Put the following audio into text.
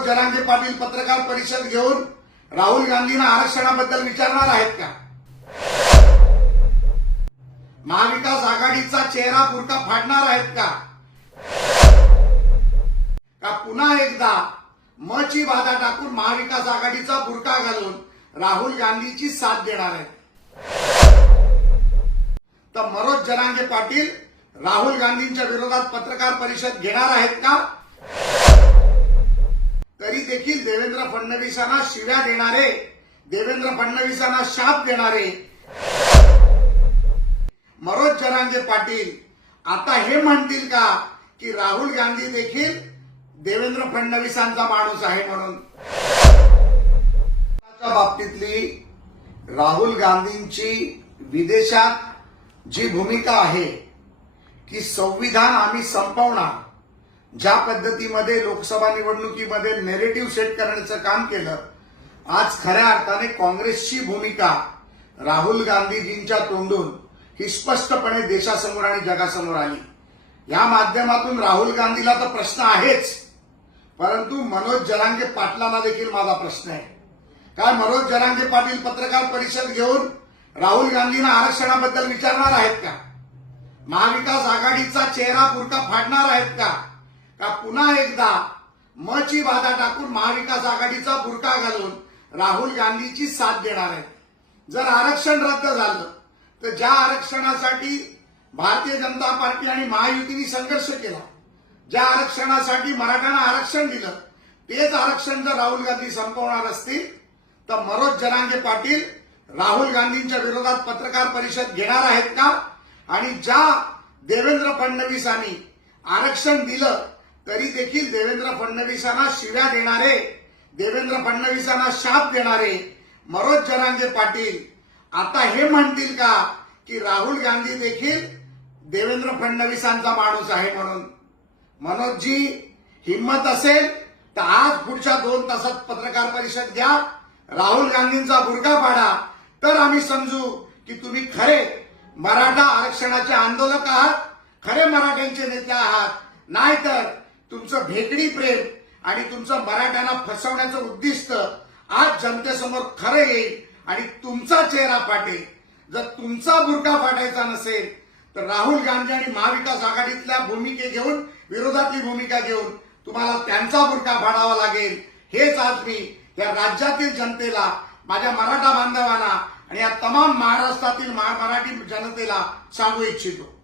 मनोज जरांगे पाटील पत्रकार परिषद घेऊन राहुल गांधींना आरक्षणाबद्दल विचारणार आहेत का महाविकास आघाडीचा चेहरा बुरका फाडणार आहेत का का पुन्हा एकदा मची बाधा टाकून महाविकास आघाडीचा बुरका घालून राहुल गांधीची साथ देणार आहेत तर मनोज जरांगे पाटील राहुल गांधींच्या विरोधात पत्रकार परिषद घेणार आहेत का तरी देखील देवेंद्र फडणवीसांना शिव्या देणारे देवेंद्र फडणवीसांना शाप देणारे मनोज जरांगे पाटील आता हे म्हणतील का की राहुल गांधी देखील देवेंद्र फडणवीसांचा माणूस आहे म्हणून बाबतीतली राहुल गांधींची विदेशात जी भूमिका आहे की संविधान आम्ही संपवणार ज्या पद्धतीमध्ये लोकसभा निवडणुकीमध्ये नेरेटिव्ह सेट करण्याचं काम केलं आज खऱ्या अर्थाने काँग्रेसची भूमिका राहुल गांधीजींच्या तोंडून ही स्पष्टपणे देशासमोर आणि जगासमोर आली या माध्यमातून राहुल गांधीला तर प्रश्न आहेच परंतु मनोज जरांगे पाटलांना देखील माझा प्रश्न आहे काय मनोज जरांगे पाटील पत्रकार परिषद घेऊन राहुल गांधींना आरक्षणाबद्दल विचारणार आहेत का महाविकास आघाडीचा चेहरा पुरता फाडणार आहेत का का पुन्हा एकदा मची बाधा टाकून महाविकास आघाडीचा बुरका घालून राहुल गांधीची साथ देणार आहे जर आरक्षण रद्द झालं तर ज्या आरक्षणासाठी भारतीय जनता पार्टी आणि महायुतीने संघर्ष केला ज्या आरक्षणासाठी मराठ्यांना आरक्षण दिलं तेच आरक्षण जर राहुल गांधी संपवणार असतील तर मनोज जनांगे पाटील राहुल गांधींच्या विरोधात पत्रकार परिषद घेणार आहेत का आणि ज्या देवेंद्र फडणवीसांनी आरक्षण दिलं तरी देखील देवेंद्र फडणवीसांना शिव्या देणारे देवेंद्र फडणवीसांना शाप देणारे मनोज जरांगे पाटील आता हे म्हणतील का की राहुल गांधी देखील देवेंद्र फडणवीसांचा माणूस आहे म्हणून जी हिंमत असेल तर आज पुढच्या दोन तासात पत्रकार परिषद घ्या राहुल गांधींचा बुरगा पाडा तर आम्ही समजू की तुम्ही खरे मराठा आरक्षणाचे आंदोलक आहात खरे मराठ्यांचे नेते आहात नाहीतर तुमचं भेकडी प्रेम आणि तुमचं मराठ्यांना फसवण्याचं उद्दिष्ट आज जनतेसमोर खरं येईल आणि तुमचा चेहरा फाटेल जर तुमचा बुरखा फाटायचा नसेल तर राहुल गांधी आणि महाविकास आघाडीतल्या भूमिके घेऊन विरोधातली भूमिका घेऊन तुम्हाला त्यांचा बुरखा फाडावा लागेल हेच आज मी या राज्यातील जनतेला माझ्या मराठा बांधवांना आणि या तमाम महाराष्ट्रातील मराठी जनतेला सांगू इच्छितो